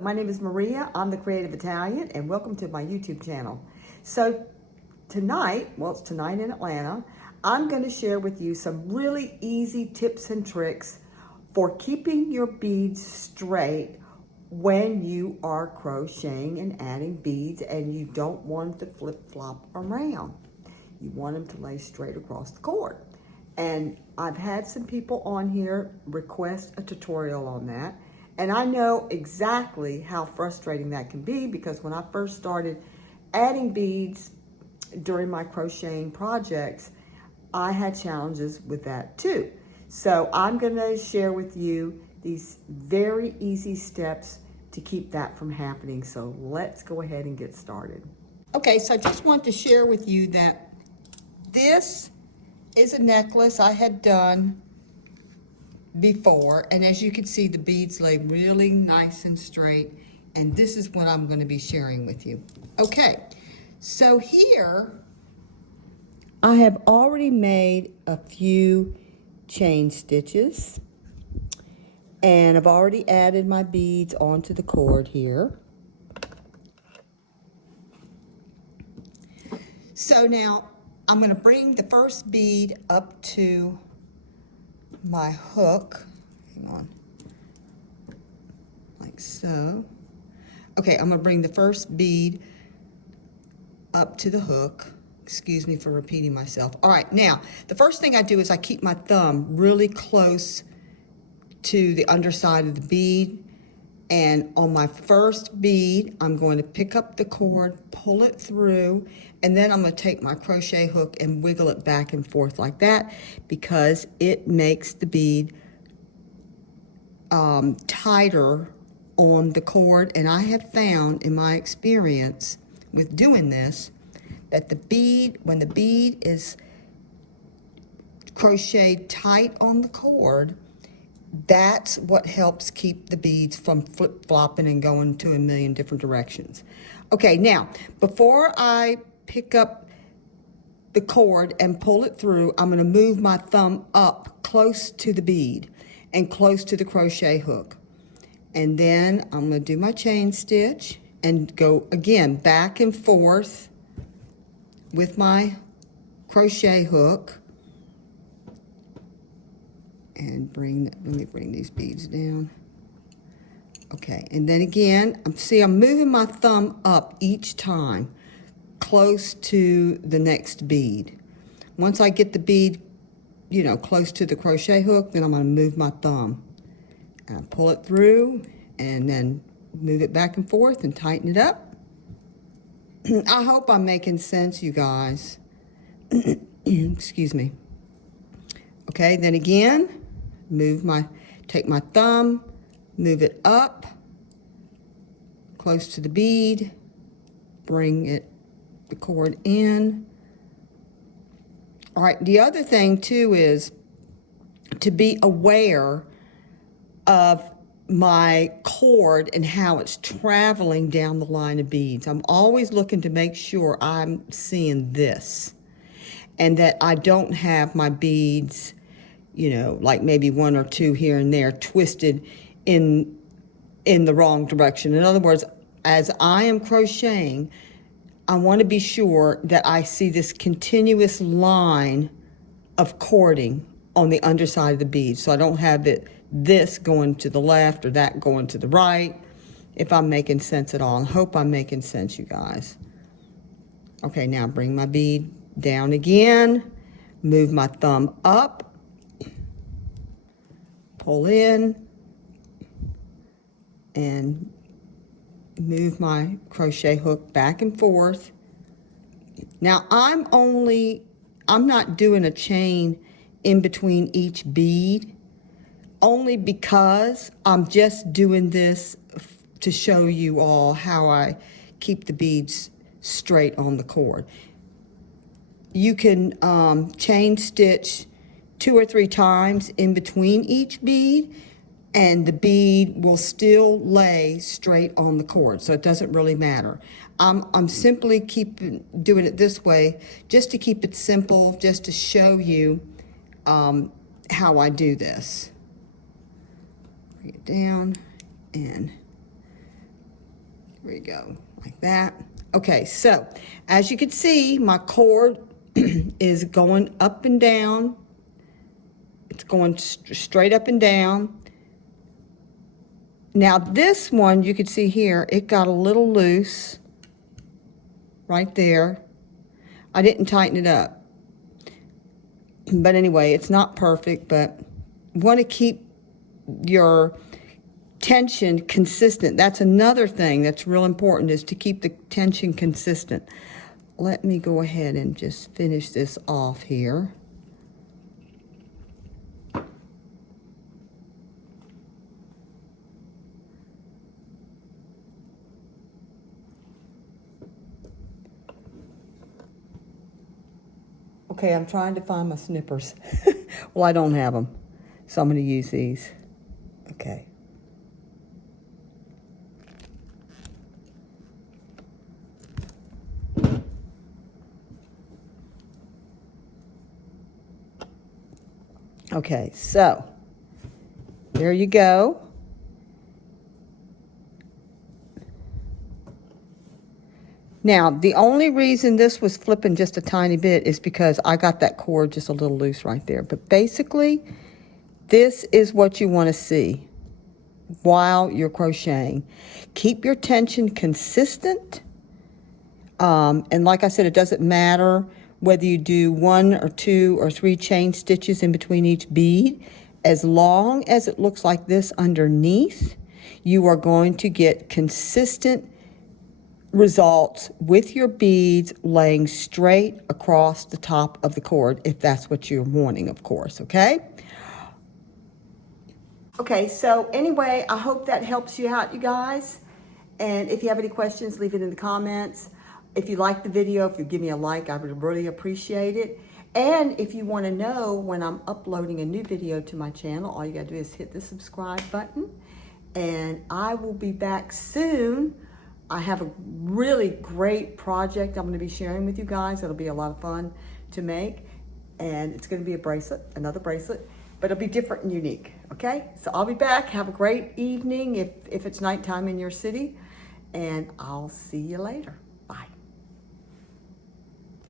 My name is Maria. I'm the Creative Italian, and welcome to my YouTube channel. So tonight, well, it's tonight in Atlanta, I'm going to share with you some really easy tips and tricks for keeping your beads straight when you are crocheting and adding beads and you don't want them to flip-flop around. You want them to lay straight across the cord. And I've had some people on here request a tutorial on that. And I know exactly how frustrating that can be, because when I first started adding beads during my crocheting projects, I had challenges with that too. So I'm gonna share with you these very easy steps to keep that from happening. So let's go ahead and get started. Okay, so I just want to share with you that this is a necklace I had done before, and as you can see, the beads lay really nice and straight, and this is what I'm going to be sharing with you. Okay, so here I have already made a few chain stitches, and I've already added my beads onto the cord here. So now I'm going to bring the first bead up to my hook, hang on, like so. Okay, I'm gonna bring the first bead up to the hook. Excuse me for repeating myself. All right, now, the first thing I do is I keep my thumb really close to the underside of the bead, and on my first bead, I'm going to pick up the cord, pull it through, and then I'm going to take my crochet hook and wiggle it back and forth like that, because it makes the bead tighter on the cord. And I have found in my experience with doing this that the bead, when the bead is crocheted tight on the cord, that's what helps keep the beads from flip-flopping and going to a million different directions. Okay, now, before I pick up the cord and pull it through, I'm gonna move my thumb up close to the bead and close to the crochet hook. And then I'm gonna do my chain stitch and go again back and forth with my crochet hook. And let me bring these beads down. Okay, and then again, I'm moving my thumb up each time, close to the next bead. Once I get the bead, close to the crochet hook, then I'm gonna move my thumb. And I pull it through, and then move it back and forth and tighten it up. I hope I'm making sense, you guys. Excuse me. Okay, then again, take my thumb, move it up, close to the bead, bring the cord in. All right, the other thing too is to be aware of my cord and how it's traveling down the line of beads. I'm always looking to make sure I'm seeing this, and that I don't have my beads, like maybe one or two here and there twisted in the wrong direction. In other words, as I am crocheting, I want to be sure that I see this continuous line of cording on the underside of the bead, so I don't have this going to the left or that going to the right, if I'm making sense at all. I hope I'm making sense, you guys. Okay, now bring my bead down again, move my thumb up, pull in, and move my crochet hook back and forth. Now I'm not doing a chain in between each bead, only because I'm just doing this to show you all how I keep the beads straight on the cord. You can chain stitch 2 or 3 times in between each bead, and the bead will still lay straight on the cord, so it doesn't really matter. I'm simply doing it this way just to keep it simple, just to show you how I do this. Bring it down and There we go, like that. Okay, so as you can see, my cord is going up and down. It's going straight up and down. Now this one, you can see here, it got a little loose right there. I didn't tighten it up. But anyway, it's not perfect, but you want to keep your tension consistent. That's another thing that's real important, is to keep the tension consistent. Let me go ahead and just finish this off here. Okay, I'm trying to find my Snippers. Well, I don't have them, so I'm going to use these. Okay. Okay, so there you go. Now, the only reason this was flipping just a tiny bit is because I got that cord just a little loose right there. But basically, this is what you want to see while you're crocheting. Keep your tension consistent. And like I said, it doesn't matter whether you do 1 or 2 or 3 chain stitches in between each bead. As long as it looks like this underneath, you are going to get consistent results with your beads laying straight across the top of the cord, if that's what you're wanting, of course, okay? Okay, so anyway, I hope that helps you out, you guys. And if you have any questions, leave it in the comments. If you like the video, if you give me a like, I would really appreciate it. And if you want to know when I'm uploading a new video to my channel, all you got to do is hit the subscribe button. And I will be back soon. I have a really great project I'm going to be sharing with you guys. It'll be a lot of fun to make. And it's going to be a bracelet, another bracelet, but it'll be different and unique, okay? So I'll be back. Have a great evening if it's nighttime in your city. And I'll see you later.